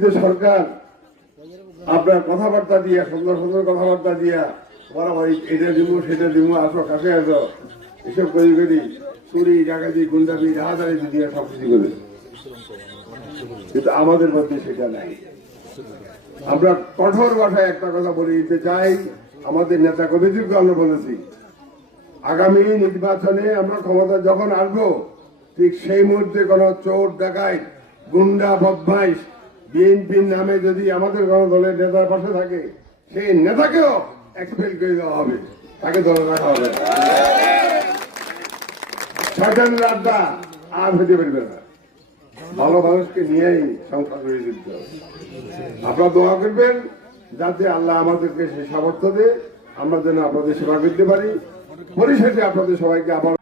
কিন্তু সরকার আপনার কথাবার্তা দিয়া সুন্দর সুন্দর কথাবার্তা দিয়া বরাবর এটা দিব সেটা দিব, আসো কাছে আসো, এসব করি করি চুরি ডাকাতি গুন্ডামি রাহাজারি দিয়ে সবকিছু করে, কিন্তু আমাদের মধ্যে সেটা নাই। আমরা কঠোর ভাষায় একটা কথা বলে দিতে চাই, আমাদের নেতা কবিদেরকে আমরা বলেছি, আগামী নির্বাচনে আমরা ক্ষমতা যখন আসবো ঠিক সেই মুহূর্তে কোন চোর ডাকাত গুন্ডা বদমাইশ বিএনপির নামে যদি আমাদের কোন দলের নেতার পাশে থাকে, সেই নেতাকেও এক্সপেল করে দেওয়া হবে, তাকে দলে রাখা হবে। শয়তানের আড্ডা আর হতে পারবে না, ভালো মানুষকে নিয়েই সংসার করে দিতে হবে। আপনারা দোয়া করবেন যাতে আল্লাহ আমাদেরকে সেই সামর্থ্য দেয়, আমরা যেন আপনাদের সেবা করতে পারি। পরিশেষে আপনাদের সবাইকে আবার